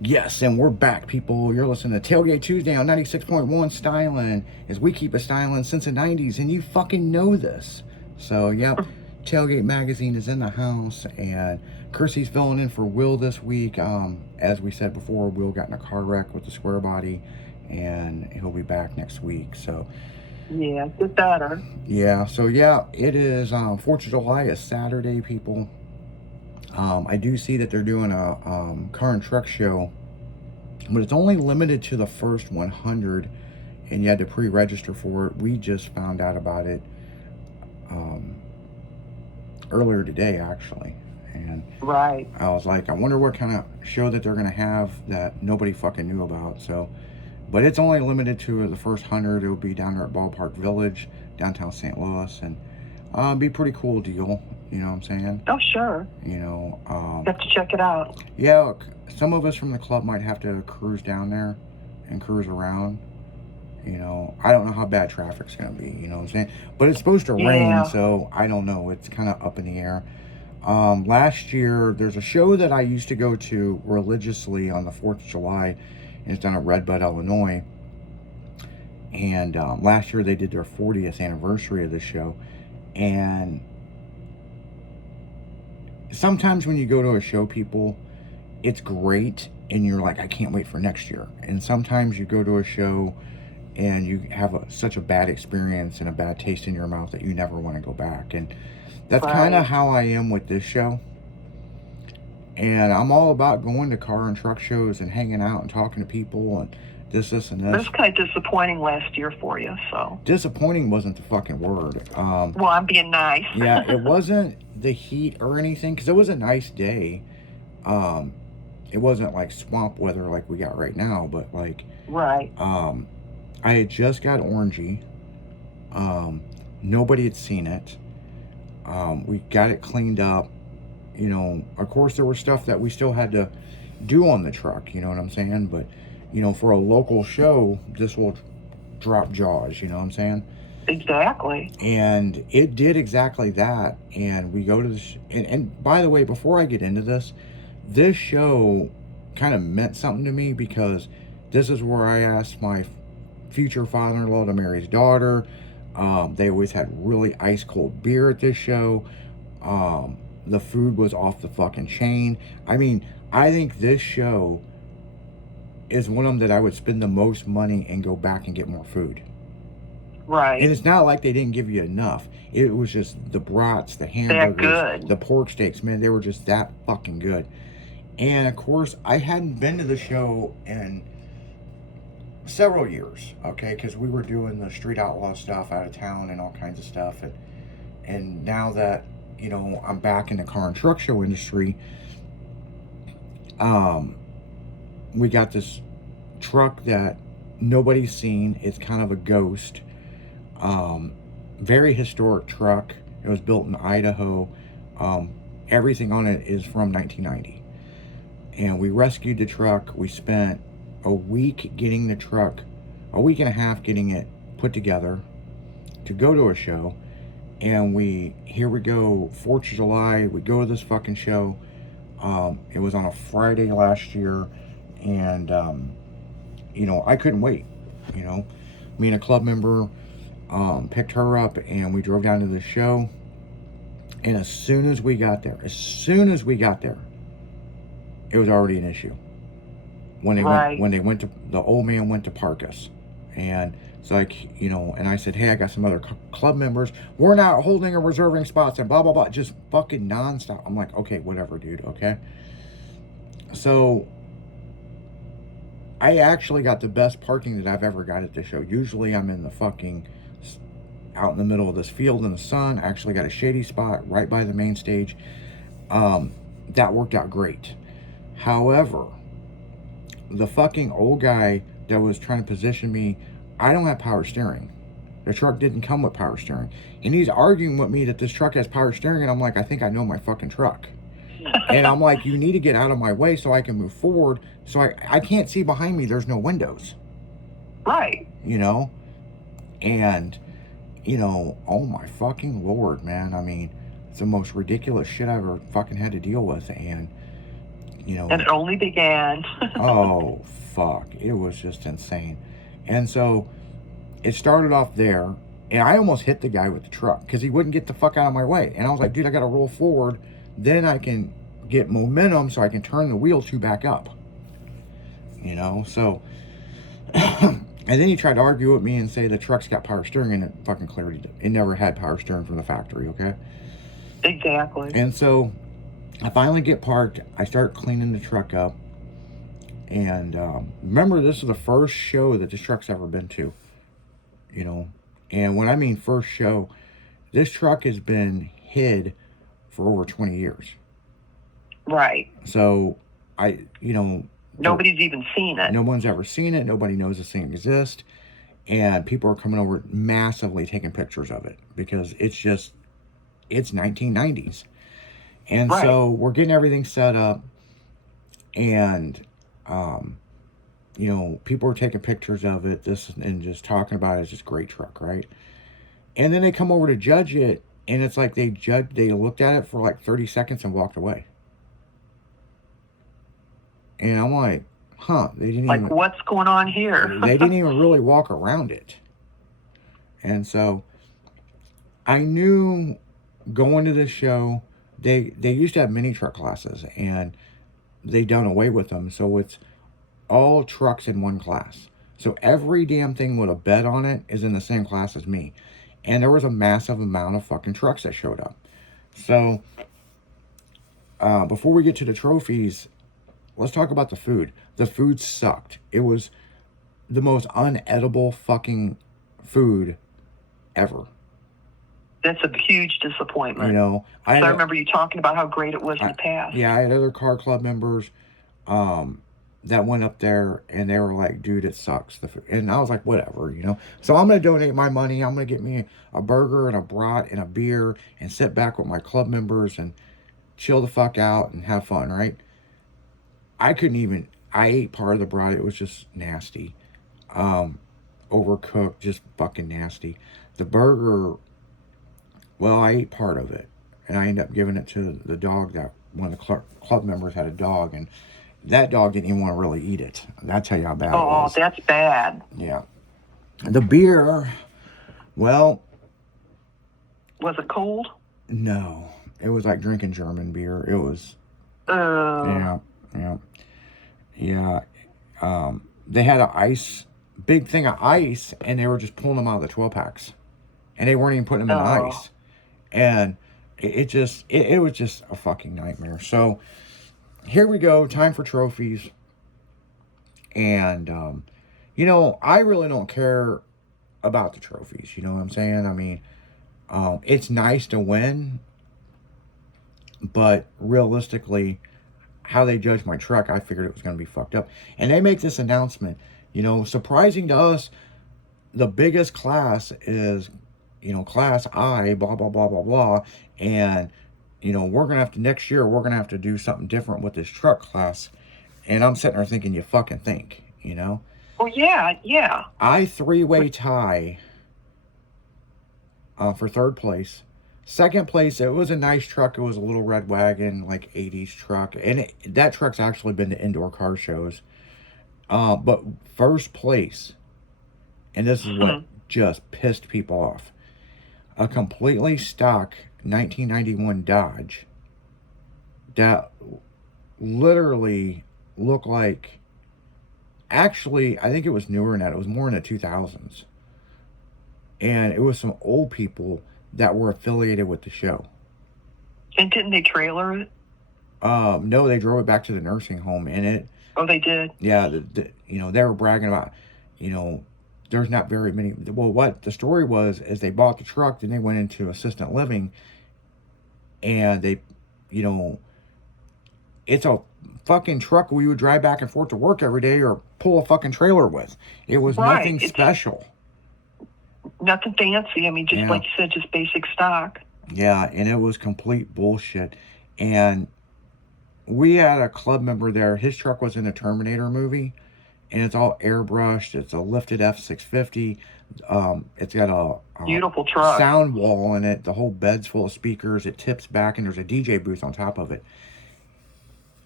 Yes, and we're back, people. You're listening to Tailgate Tuesday on 96.1 Styling, as we keep a styling since the 90s, and you fucking know this. So, yep, Tailgate Magazine is in the house, and Kirsty's filling in for Will this week. As we said before, Will got in a car wreck with the square body, and he'll be back next week. So, Yeah, get better. yeah, it is 4th of July is Saturday, people. I do see that they're doing a car and truck show, but it's only limited to the first 100, and you had to pre-register for it. We just found out about it um, earlier today, actually, and Right. I was like, I wonder what kind of show that they're gonna have that nobody fucking knew about. So, but it's only limited to the first 100. It'll be down there at Ballpark Village, downtown St. Louis, and be a pretty cool deal. You know what I'm saying? Oh, sure. You know, Have to check it out. yeah, look, some of us from the club might have to cruise down there and cruise around. You know, I don't know how bad traffic's going to be, you know what I'm saying? But it's supposed to rain, Yeah. so I don't know. It's kind of up in the air. Last year, there's a show that I used to go to religiously on the 4th of July, and it's down at Redbud, Illinois. And last year, they did their 40th anniversary of the show. And sometimes when you go to a show, people, it's great, and you're like, I can't wait for next year. And sometimes you go to a show and you have such a bad experience and a bad taste in your mouth that you never want to go back. And that's kind of how I am with this show. And I'm all about going to car and truck shows and hanging out and talking to people and this and this. It was kind of disappointing last year for you, so. Disappointing wasn't the fucking word. Well, I'm being nice. Yeah, it wasn't the heat or anything, because it was a nice day. It wasn't like swamp weather like we got right now, but like, Right. I had just got Orangey. Nobody had seen it. We got it cleaned up. You know, of course, there was stuff that we still had to do on the truck, you know what I'm saying? But, you know, for a local show, this will drop jaws, you know what I'm saying? Exactly. And it did exactly that. And we go to this. And by the way, before I get into this show kind of meant something to me, because this is where I asked my future father-in-law to marry his daughter. They always had really ice cold beer at this show. The food was off the fucking chain. I mean, I think this show is one of them that I would spend the most money and go back and get more food. Right. And it's not like they didn't give you enough. It was just the brats, the hamburgers, the pork steaks, man, they were just that fucking good. And of course, I hadn't been to the show in several years, okay, because we were doing the street outlaw stuff out of town and all kinds of stuff, and now that, you know, I'm back in the car and truck show industry, we got this truck that nobody's seen. It's kind of a ghost. Very historic truck. It was built in Idaho. Everything on it is from 1990. And we rescued the truck. We spent a week getting the truck, a week and a half getting it put together to go to a show. And here we go, 4th of July, we go to this fucking show. It was on a Friday last year, and, you know, I couldn't wait. You know, me and a club member picked her up, and we drove down to the show. And as soon as we got there, it was already an issue. When they went to, the old man went to park us. And it's like, you know, and I said, hey, I got some other club members. We're not holding or reserving spots and blah, blah, blah. Just fucking nonstop. I'm like, okay, whatever, dude, okay? So I actually got the best parking that I've ever got at this show. Usually I'm in the fucking, out in the middle of this field in the sun. I actually got a shady spot right by the main stage. That worked out great. However, the fucking old guy that was trying to position me, I don't have power steering. The truck didn't come with power steering. And he's arguing with me that this truck has power steering, and I'm like, I think I know my fucking truck. And I'm like, you need to get out of my way so I can move forward. So I can't see behind me. There's no windows. Right. You know? And, you know, oh my fucking Lord, man. I mean, it's the most ridiculous shit I ever fucking had to deal with. And you know. And it only began. Oh, fuck. It was just insane. And so it started off there, and I almost hit the guy with the truck because he wouldn't get the fuck out of my way. And I was like, dude, I got to roll forward. Then I can get momentum so I can turn the wheel to back up. You know, so. And then he tried to argue with me and say the truck's got power steering, and it fucking clearly did. It never had power steering from the factory, okay? Exactly. And so I finally get parked. I start cleaning the truck up. And remember, this is the first show that this truck's ever been to. You know, and when I mean first show, this truck has been hid for over 20 years. Right. So nobody's even seen it. No one's ever seen it. Nobody knows this thing exists. And people are coming over massively taking pictures of it because it's 1990s. And right. So we're getting everything set up, and people are taking pictures of it, and just talking about it as this great truck, right? And then they come over to judge it, and it's like they looked at it for like 30 seconds and walked away. And I'm like, huh, they didn't like, what's going on here? They didn't even really walk around it. And so I knew going to this show, they used to have mini truck classes, and they done away with them. So it's all trucks in one class. So every damn thing with a bed on it is in the same class as me. And there was a massive amount of fucking trucks that showed up. So before we get to the trophies, let's talk about the food. The food sucked. It was the most unedible fucking food ever. That's a huge disappointment. You know, I remember you talking about how great it was in the past. Yeah, I had other car club members that went up there, and they were like, dude, it sucks. And I was like, whatever, you know. So I'm going to donate my money. I'm going to get me a burger and a brat and a beer and sit back with my club members and chill the fuck out and have fun, right? I ate part of the brat. It was just nasty. Overcooked, just fucking nasty. The burger, well, I ate part of it, and I ended up giving it to the dog. That one of the club members had a dog, and that dog didn't even want to really eat it. That's how bad it was. Oh, that's bad. Yeah. The beer, well... Was it cold? No. It was like drinking German beer. It was... Yeah. They had big thing of ice, and they were just pulling them out of the 12-packs. And they weren't even putting them in ice. And it was just a fucking nightmare. So... here we go, time for trophies. And, I really don't care about the trophies. You know what I'm saying? I mean, it's nice to win. But realistically, how they judge my truck, I figured it was going to be fucked up. And they make this announcement. Surprising to us, the biggest class is, class I, blah, blah, blah, blah, blah. And... we're going to have to, next year, we're going to have to do something different with this truck class. And I'm sitting there thinking, you fucking think, Oh, yeah. I three-way tie for third place. Second place, it was a nice truck. It was a little red wagon, like 80s truck. And that truck's actually been to indoor car shows. But first place, and this is what just pissed people off, a completely stock 1991 Dodge that literally looked like, actually, I think it was newer than that. It was more in the 2000s. And it was some old people that were affiliated with the show. And didn't they trailer it? No, they drove it back to the nursing home in it. Oh, they did? Yeah, they were bragging about, there's not very many. Well, what the story was is they bought the truck, then they went into assisted living, and they, it's a fucking truck we would drive back and forth to work every day or pull a fucking trailer with. It was nothing special. Nothing fancy. I mean, just like you said, just basic stock. Yeah, and it was complete bullshit. And we had a club member there. His truck was in a Terminator movie. And it's all airbrushed. It's a lifted F650. It's got a beautiful truck, sound wall in it. The whole bed's full of speakers. It tips back, and there's a DJ booth on top of it.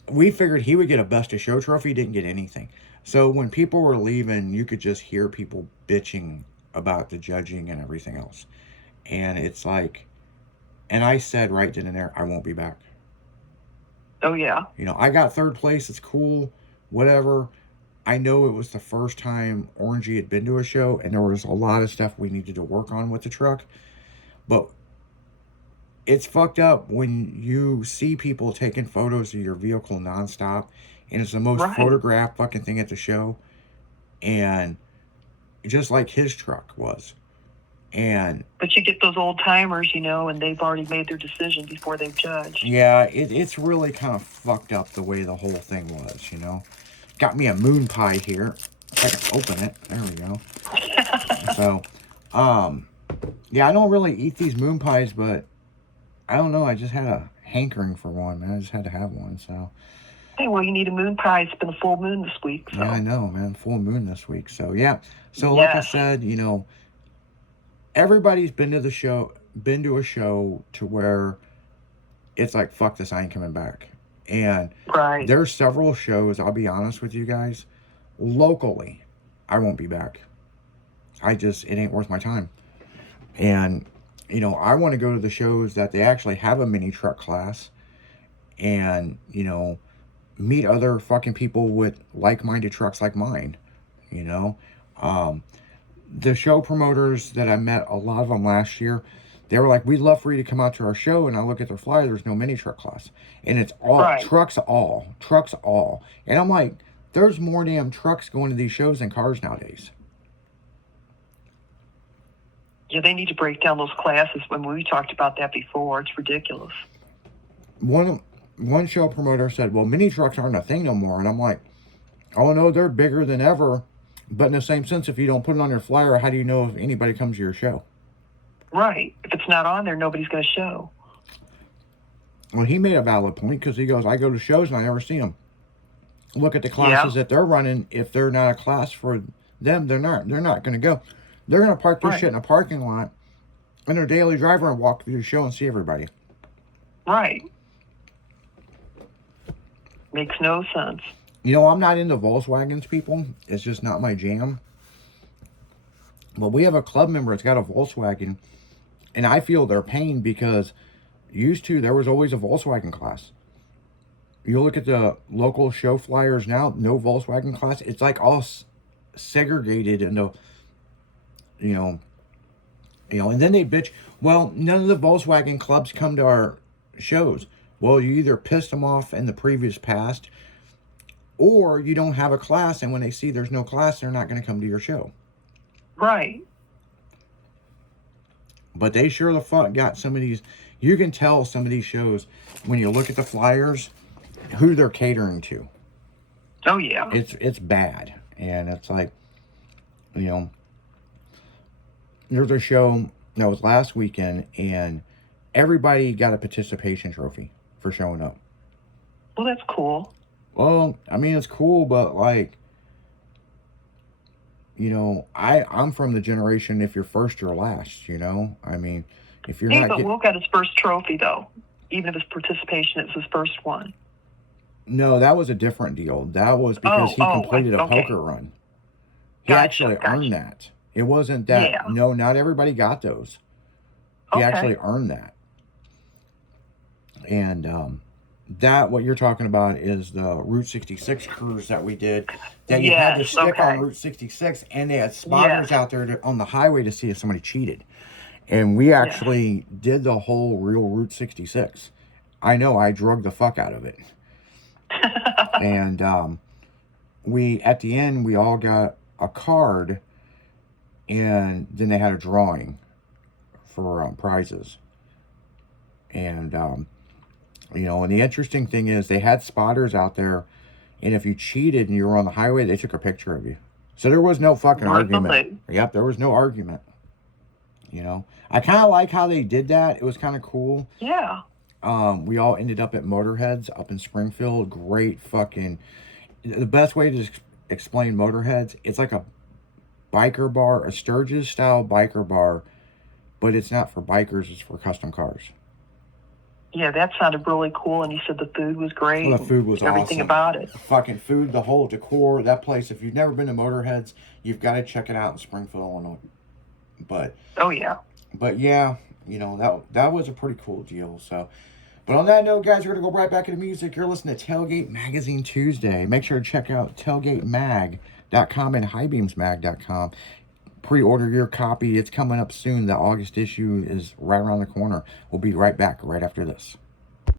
we figured he would get a best of show trophy. He didn't get anything. So when people were leaving, you could just hear people bitching about the judging and everything else. And it's like, and I said right then and there, I won't be back. Oh yeah. You know, I got third place. It's cool, whatever. I know it was the first time Orangey had been to a show, and there was a lot of stuff we needed to work on with the truck. But it's fucked up when you see people taking photos of your vehicle nonstop, and it's the most Right. photographed fucking thing at the show, and just like his truck was. And But you get those old timers, and they've already made their decision before they've judged. yeah, it's really kind of fucked up the way the whole thing was, you know. Got me a moon pie here. If I can open it. There we go. So, yeah, I don't really eat these moon pies, but I don't know. I just had a hankering for one, man. I just had to have one, so. Hey, well, you need a moon pie. It's been a full moon this week. So. Yeah, I know, man. Full moon this week. So, yeah. So, like I said, you know, everybody's been to a show to where it's like, fuck this, I ain't coming back. And right. There's several shows, I'll be honest with you guys, locally, I won't be back. It ain't worth my time. And, you know, I want to go to the shows that they actually have a mini truck class and, you know, meet other fucking people with like-minded trucks like mine, you know. The show promoters that I met, a lot of them last year, they were like, we'd love for you to come out to our show. And I look at their flyer, there's no mini truck class. And it's all, right. trucks all. And I'm like, there's more damn trucks going to these shows than cars nowadays. Yeah, they need to break down those classes. When we talked about that before, it's ridiculous. One show promoter said, well, mini trucks aren't a thing no more. And I'm like, oh no, they're bigger than ever. But in the same sense, if you don't put it on your flyer, how do you know if anybody comes to your show? Right. If it's not on there, nobody's going to show. Well, he made a valid point because he goes, I go to shows and I never see them. Look at the classes that they're running. If they're not a class for them, they're not going to go. They're going to park their shit in a parking lot in their daily driver and walk through the show and see everybody. Right. Makes no sense. You know, I'm not into Volkswagens, people. It's just not my jam. But we have a club member that's got a Volkswagen, and I feel their pain because there was always a Volkswagen class. You look at the local show flyers now, no Volkswagen class. It's like all segregated into, you know, and then they bitch, well, none of the Volkswagen clubs come to our shows. Well, you either pissed them off in the previous past, or you don't have a class, and when they see there's no class, they're not going to come to your show. Right. But they sure the fuck got some of these. You can tell some of these shows when you look at the flyers who they're catering to. Oh yeah. It's bad, and it's like, you know, there's a show that was last weekend, and everybody got a participation trophy for showing up. Well, that's cool. Well, I mean, it's cool, but like, you know, I'm from the generation, if you're first, you're last, you know? I mean, if you're not... Will got his first trophy, though. Even if his participation, it's his first one. No, that was a different deal. That was because he completed a poker run. He actually earned that. It wasn't that... No, not everybody got those. He actually earned that. And, that, what you're talking about, is the Route 66 cruise that we did. That you had to stick on Route 66, and they had spotters out there on the highway to see if somebody cheated. And we actually did the whole real Route 66. I know, I drugged the fuck out of it. And at the end, we all got a card, and then they had a drawing for prizes. And, you know, and the interesting thing is they had spotters out there, and if you cheated and you were on the highway, they took a picture of you. So there was no fucking argument. Yep, there was no argument. You know, I kind of like how they did that. It was kind of cool. Yeah. We all ended up at Motorheads up in Springfield. Great fucking... The best way to explain Motorheads, it's like a biker bar, a Sturgis-style biker bar, but it's not for bikers, it's for custom cars. Yeah, that sounded really cool. And you said the food was great. Well, the food was everything awesome. about it. The fucking food, the whole decor, that place. If you've never been to Motorheads, you've got to check it out in Springfield, Illinois. But Oh yeah. yeah, that was a pretty cool deal. So, but on that note, guys, we're gonna go right back into music. You're listening to Tailgate Magazine Tuesday. Make sure to check out tailgatemag.com and highbeamsmag.com. Pre-order your copy. It's coming up soon. The August issue is right around the corner. We'll be right back right after this.